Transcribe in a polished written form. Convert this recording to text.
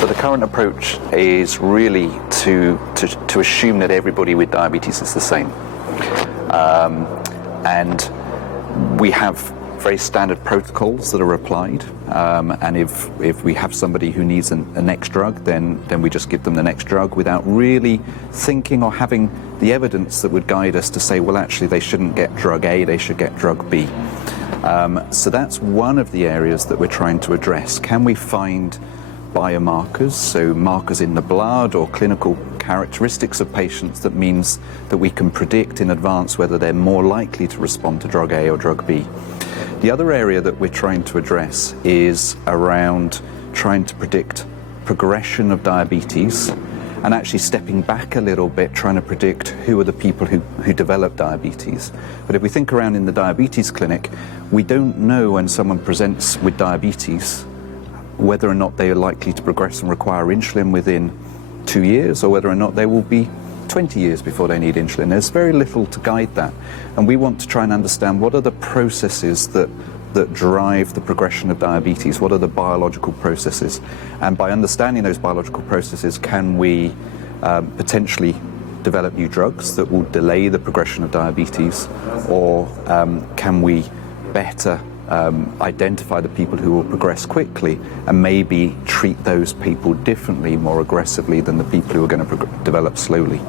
So the current approach is really to assume that everybody with diabetes is the same. And we have very standard protocols that are applied, and if we have somebody who needs a next drug, then we just give them the next drug without really thinking or having the evidence that would guide us to say, well, actually they shouldn't get drug A, they should get drug B. So that's one of the areas that we're trying to address. Can we find biomarkers, so markers in the blood or clinical characteristics of patients that means that we can predict in advance whether they're more likely to respond to drug A or drug B. The other area that we're trying to address is around trying to predict progression of diabetes and actually stepping back a little bit, trying to predict who are the people who develop diabetes. But if we think around in the diabetes clinic, we don't know when someone presents with diabetes whether or not they are likely to progress and require insulin within 2 years, or whether or not they will be 20 years before they need insulin. There's very little to guide that. And we want to try and understand what are the processes that drive the progression of diabetes, what are the biological processes. And by understanding those biological processes, can we potentially develop new drugs that will delay the progression of diabetes, or can we better identify the people who will progress quickly and maybe treat those people differently, more aggressively than the people who are going to develop slowly.